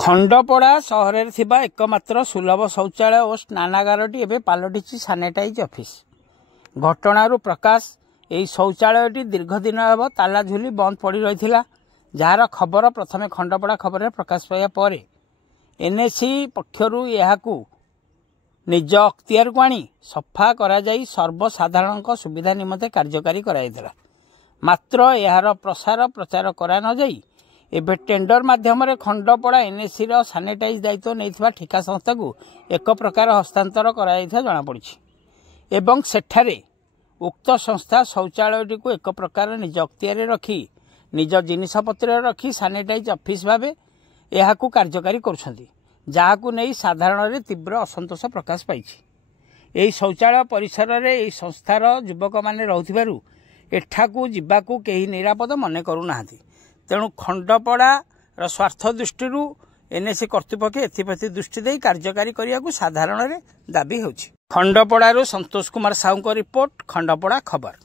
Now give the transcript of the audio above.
खंडपड़ा सहर एकमात्र सुलभ शौचालय और स्नानागारटी एवं पलटि सानिटाइज ऑफिस। घटनारू प्रकाश यही शौचालयटी दीर्घ दिन हेब ताला झुली बंद पड़ रही जार खबर प्रथमे खंडपड़ा खबर प्रकाश पाया पर एनएसी पक्षरु यहाकू निज अख्तियार को आनी सफा करा जाई सर्वसाधारण सुविधा निमंते कार्यकारी कराइला। मात्र यार प्रसार प्रचार करा न जाई एबे टेंडर माध्यम खंडपड़ा एनएसी सानिटाइज दायित्व नहीं ठिका संस्था को एक प्रकार हस्तांतर कर जमापड़ी एवं सेठारे उक्त संस्था शौचालयटी को एक प्रकार निज अख्तियार रखी निज जिनिसपत्र रखी सानिटाइज ऑफिस भावे यह कार्यकारी कर साधारण तीव्र असंतोष प्रकाश पाई। यही शौचालय परिसर में यही संस्थार युवक मैंने रोथिबारु एठाकू जिबाकू केही निरापद मने करूना। तेणु खंडपड़ा स्वार्थ दृष्टि एनएसी कर्तृपक्ष एप्रति दृष्टि दे कार्यकारी करने को साधारण दाबी होछि। खंडपड़ारू संतोष कुमार साहू रिपोर्ट, खंडपड़ा खबर।